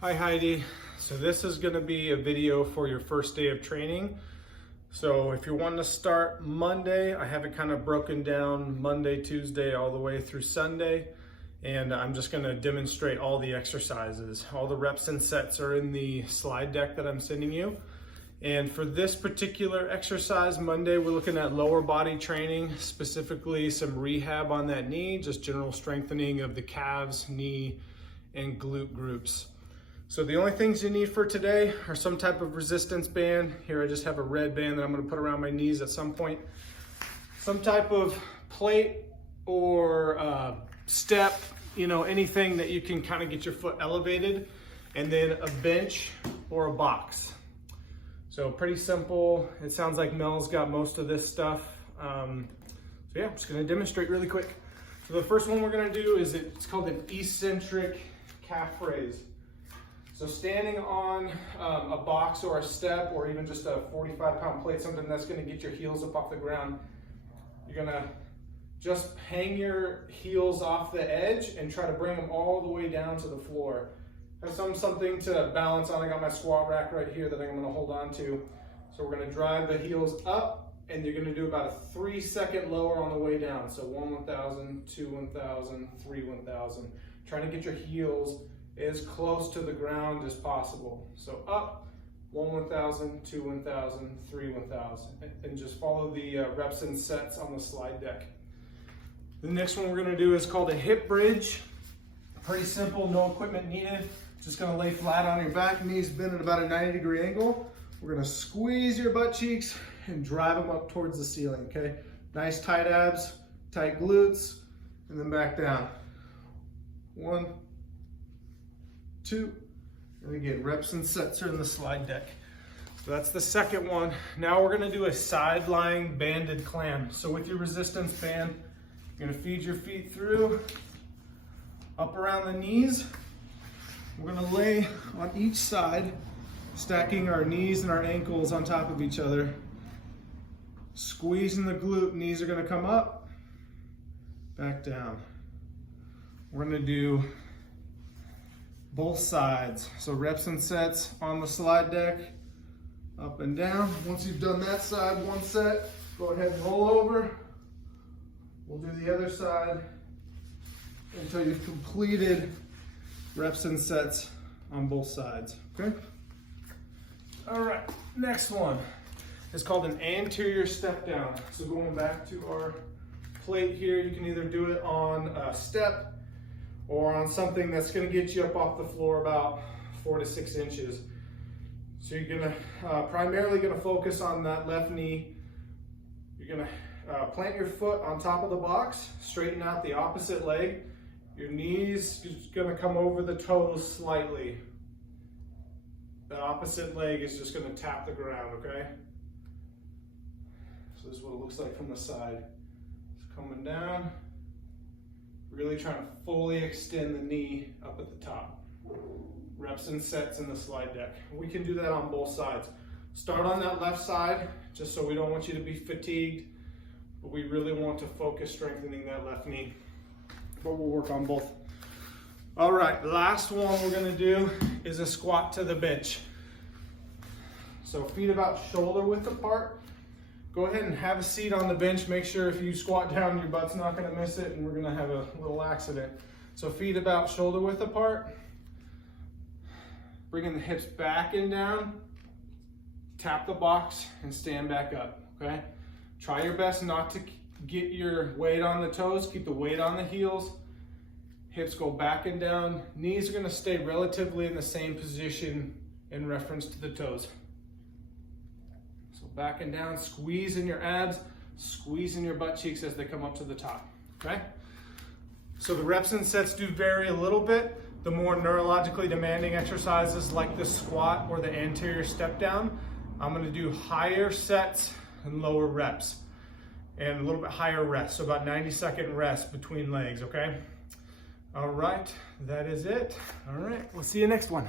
Hi Heidi. So this is going to be a video for your first day of training. So if you're wanting to start Monday, I have it kind of broken down Monday, Tuesday, all the way through Sunday. And I'm just going to demonstrate all the exercises. All the reps and sets are in the slide deck that I'm sending you. And for this particular exercise, Monday, we're looking at lower body training, specifically some rehab on that knee, just general strengthening of the calves, knee, and glute groups. So the only things you need for today are some type of resistance band. Here I just have a red band that I'm going to put around my knees at some point. Some type of plate or step, anything that you can kind of get your foot elevated, and then a bench or a box. So pretty simple. It sounds like Mel's got most of this stuff. So yeah, I'm just going to demonstrate really quick. So the first one we're going to do is it's called an eccentric calf raise. So standing on a box or a step, or even just a 45-pound plate, something that's going to get your heels up off the ground, you're going to just hang your heels off the edge and try to bring them all the way down to the floor. Have something to balance on. I got my squat rack right here that I'm going to hold on to. So we're going to drive the heels up, and you're going to do about a 3-second lower on the way down. So 1 1000, 2 1000, 3 1000. Trying to get your heels as close to the ground as possible. So up, 1 1000, 2 1000, 3 1000, and just follow the reps and sets on the slide deck. The next one we're going to do is called a hip bridge. Pretty simple, no equipment needed. Just going to lay flat on your back, knees bend at about a 90-degree angle. We're going to squeeze your butt cheeks and drive them up towards the ceiling, okay? Nice tight abs, tight glutes, and then back down. 1, 2, and again, reps and sets are in the slide deck. So that's the second one. Now we're going to do a side lying banded clam. So with your resistance band, you're going to feed your feet through, up around the knees. We're going to lay on each side, stacking our knees and our ankles on top of each other. Squeezing the glute, knees are going to come up, back down. We're going to do both sides. So reps and sets on the slide deck, up and down. Once you've done that side, one set, go ahead and roll over. We'll do the other side until you've completed reps and sets on both sides, okay? All right, next one is called an anterior step down. So going back to our plate here, you can either do it on a step or on something that's going to get you up off the floor about 4 to 6 inches. So you're going to primarily going to focus on that left knee. You're going to plant your foot on top of the box, straighten out the opposite leg. Your knees is going to come over the toes slightly. The opposite leg is just going to tap the ground, okay? So this is what it looks like from the side. It's coming down. Really trying to fully extend the knee up at the top. Reps and sets in the slide deck. We can do that on both sides. Start on that left side, just so we don't want you to be fatigued, but we really want to focus strengthening that left knee. But we'll work on both. All right, last one we're gonna do is a squat to the bench. So feet about shoulder width apart. Go ahead and have a seat on the bench. Make sure if you squat down, your butt's not gonna miss it, and we're gonna have a little accident. So feet about shoulder width apart. Bringing the hips back and down. Tap the box and stand back up, okay? Try your best not to get your weight on the toes. Keep the weight on the heels. Hips go back and down. Knees are gonna stay relatively in the same position in reference to the toes. So back and down, squeezing your abs, squeezing your butt cheeks as they come up to the top, okay? So the reps and sets do vary a little bit. The more neurologically demanding exercises like the squat or the anterior step down, I'm gonna do higher sets and lower reps, and a little bit higher rest, so about 90-second rest between legs, okay? All right, that is it. All right, we'll see you next one.